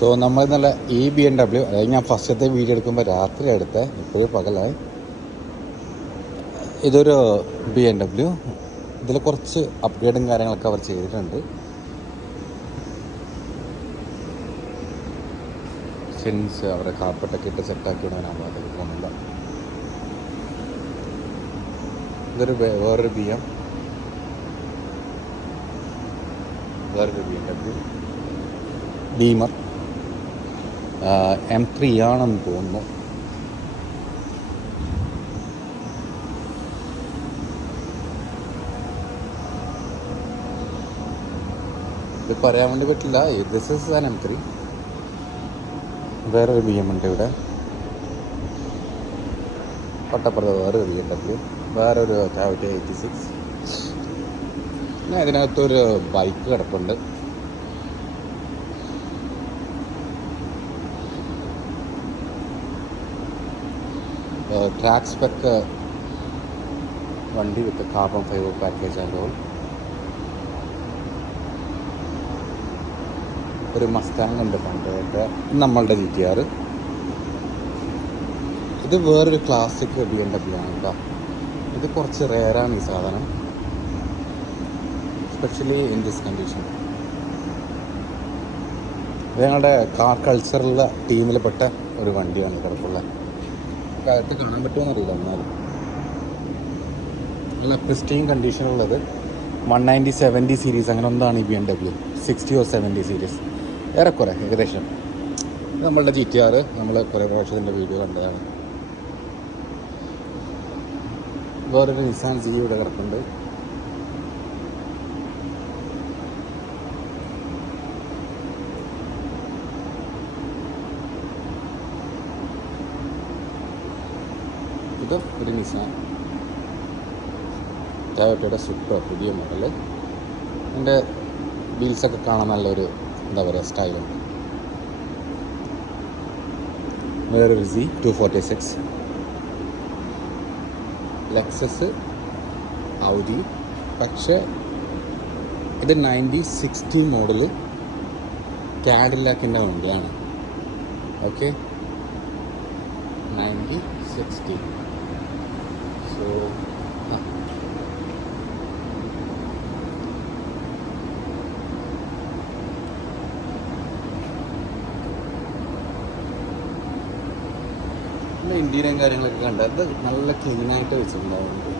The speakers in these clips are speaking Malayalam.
സോ നമ്മൾ നല്ല ഈ BMW, അതായത് ഞാൻ ഫസ്റ്റത്തെ വീഡിയോ എടുക്കുമ്പോൾ രാത്രി എടുത്തേ, ഇപ്പോഴും പകലായി. ഇതൊരു BMW. ഇതിൽ കുറച്ച് അപ്ഗ്രേഡും കാര്യങ്ങളൊക്കെ അവർ ചെയ്തിട്ടുണ്ട്. സിൻസ് അവരെ കാർപ്പറ്റൊക്കെ ഇട്ട് സെറ്റാക്കി വിടാൻ ആ ഭാഗത്തേക്ക് പോകുന്നില്ല. ഇതൊരു വേറൊരു വേറൊരു BMW ബീമർ M3 ആണെന്ന് തോന്നുന്നു. ഇത് പറയാൻ വേണ്ടി പറ്റില്ല. This is an M3. വേറൊരു BM ഉണ്ട് ഇവിടെ. തൊട്ടപ്പുറത്ത് വേറൊരു BMW, വേറൊരു Toyota 86. പിന്നെ ഇതിനകത്തൊരു ബൈക്ക് കിടപ്പുണ്ട്. ട്രാക്ക് സ്പെക്ക് വണ്ടി with carbon fibre package and all. ഒരു മസ്റ്റാങ് ഉണ്ട് പണ്ടൊക്കെ, നമ്മളുടെ GTR. ഇത് വേറൊരു ക്ലാസിക് BMW ആണ് കേട്ടോ. ഇത് കുറച്ച് റെയറാണ് ഈ സാധനം, എസ്പെഷ്യലി ഇൻ ദിസ് കണ്ടീഷൻ. ഇത് ഞങ്ങളുടെ കാർ കൾച്ചറുള്ള ടീമിൽപ്പെട്ട ഒരു വണ്ടിയാണ് കിടപ്പുള്ളത്. അകത്ത് കാണാൻ പറ്റുമെന്നറിയില്ല, എന്നാലും നല്ല പ്രിസ്റ്റീൻ കണ്ടീഷനുള്ളത്. 190-70 സീരീസ് അങ്ങനെ ഒന്നാണ് ഈ BMW. 60 or 70 സീരീസ് ഏറെക്കുറെ ഏകദേശം. നമ്മളുടെ GTR നമ്മൾ കുറേ പ്രാവശ്യത്തിൻ്റെ വീഡിയോ കണ്ടതാണ്. വേറൊരു നിസാൻ Z ഇവിടെ കിടപ്പുണ്ട്. ഇത് ഒരു നിസാൻ ടൊയോട്ടയുടെ സൂപ്പർ പുതിയ മോഡൽ. എൻ്റെ വീൽസൊക്കെ കാണാൻ നല്ലൊരു എന്താ പറയുക സ്റ്റൈലുണ്ട്. വേറൊരു Z 246, ലെക്സസ്, ഔഡി. പക്ഷേ ഇത് 90-60 മോഡല് കാഡിലാക്കിൻ്റെ വണ്ടിയാണ്. ഓക്കെ, 90-60. സോ ഇന്ത്യയിലും കാര്യങ്ങളൊക്കെ കണ്ടത് നല്ല ക്ലീനായിട്ട് വെച്ചിട്ടുണ്ടാവുന്നുണ്ട്.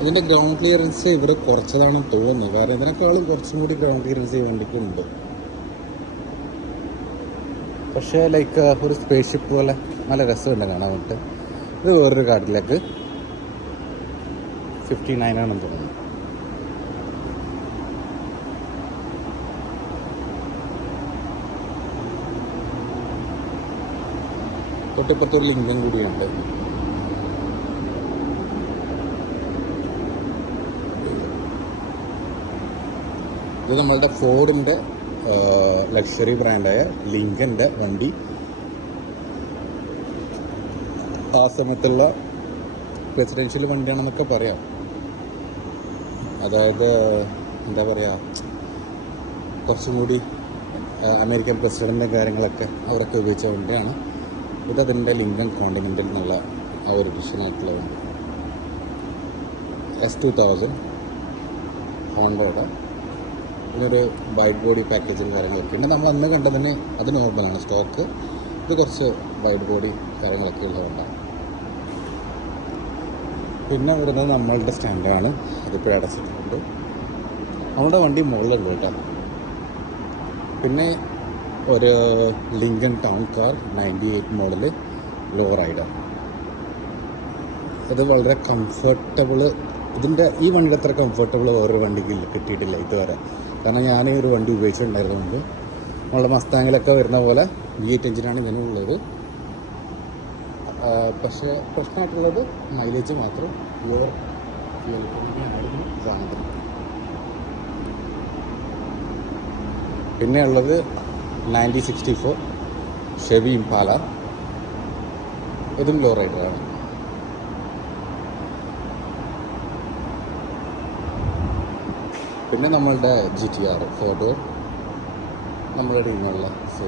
ഇതിൻ്റെ ഗ്രൗണ്ട് ക്ലിയറൻസ് ഇവിടെ കുറച്ചതാണെന്ന് തോന്നുന്നു, കാരണം ഇതിനേക്കാളും കുറച്ചും കൂടി ഗ്രൗണ്ട് ക്ലിയറൻസ് ഈ വണ്ടിക്കുണ്ട്. പക്ഷേ ലൈക്ക് ഒരു സ്പേസ് ഷിപ്പ് പോലെ നല്ല രസമുണ്ട് കാണാൻ വേണ്ടിയിട്ട്. ഇത് വേറൊരു കാർഡിലേക്ക് 59 ആണെന്ന് തോന്നുന്നു. തൊട്ടിപ്പുറത്തൊരു ലിങ്കൻ കൂടിയുണ്ട്. ഇത് നമ്മളുടെ ഫോർഡിൻ്റെ ലക്ഷറി ബ്രാൻഡായ ലിങ്കൻ്റെ വണ്ടി. ആ സമയത്തുള്ള പ്രസിഡൻഷ്യൽ വണ്ടിയാണെന്നൊക്കെ പറയാം. അതായത് എന്താ പറയുക, കുറച്ചും കൂടി അമേരിക്കൻ പ്രസിഡൻറ്റിൻ്റെ കാര്യങ്ങളൊക്കെ അവരൊക്കെ ഉപയോഗിച്ച വണ്ടിയാണ്. ഇതതിൻ്റെ ലിങ്കൻ കോണ്ടിനെൻ്റൽ എന്നുള്ള ആ ഒരു എഡിഷനായിട്ടുള്ള വണ്ടി. S2000 ഹോണ്ടയുടെ. ഇതിനൊരു വൈഡ് ബോഡി പാക്കേജും കാര്യങ്ങളൊക്കെ ഉണ്ട്. നമ്മൾ അന്ന് കണ്ടതിന് അത് നോർമലാണ് സ്റ്റോക്ക്. ഇത് കുറച്ച് വൈഡ് ബോഡി കാര്യങ്ങളൊക്കെ ഉള്ളതുകൊണ്ടാണ്. പിന്നെ വരുന്നത് നമ്മളുടെ സ്റ്റാൻഡാണ്, അതിപ്പോഴും അടച്ചിട്ടുണ്ട്. നമ്മുടെ വണ്ടി മുകളിലുണ്ട് കേട്ടോ. പിന്നെ ഒരു Lincoln town car 98 model low rider. ഇത് വളരെ കംഫർട്ടബിള്. ഈ വണ്ടിയുടെ അത്ര കംഫർട്ടബിൾ വേറൊരു വണ്ടിക്ക് കിട്ടിയിട്ടില്ല ഇതുവരെ. കാരണം ഞാൻ ഒരു വണ്ടി ഉപയോഗിച്ചിട്ടുണ്ടായിരുന്നു മുമ്പ്. നമ്മളുടെ മസ്താങ്ങിലൊക്കെ വരുന്ന പോലെ V8 എഞ്ചിനാണ് ഇതിനുള്ളത്. പക്ഷേ പ്രശ്നമായിട്ടുള്ളത് മൈലേജ് മാത്രം. പിന്നെ ഉള്ളത് 9064 ഷെവി ഇംപാല. ഇതും ലോ റൈഡറാണ്. പിന്നെ നമ്മളുടെ GTR 4 ഡോർ നമ്മുടെ ടീമുള്ള സോ